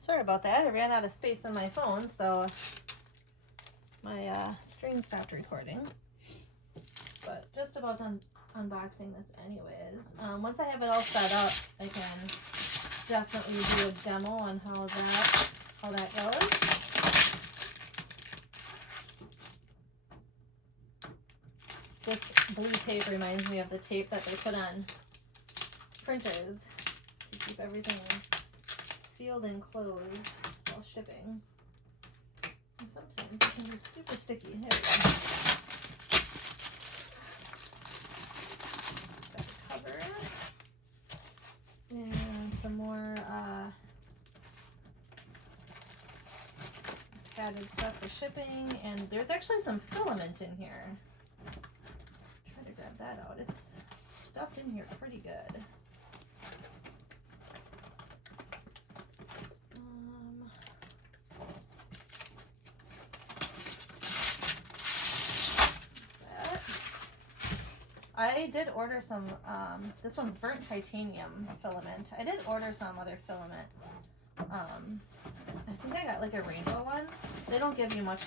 Sorry about that. I ran out of space on my phone, so my screen stopped recording. But just about done unboxing this anyways. Once I have it all set up, I can definitely do a demo on how that goes. This blue tape reminds me of the tape that they put on printers to keep everything sealed and closed while shipping. And sometimes it can be super sticky. There we go. Got the cover. And some more padded stuff for shipping. And there's actually some filament in here. Try to grab that out. It's stuffed in here pretty good. I did order some, this one's burnt titanium filament. I did order some other filament. I think I got like a rainbow one. They don't give you much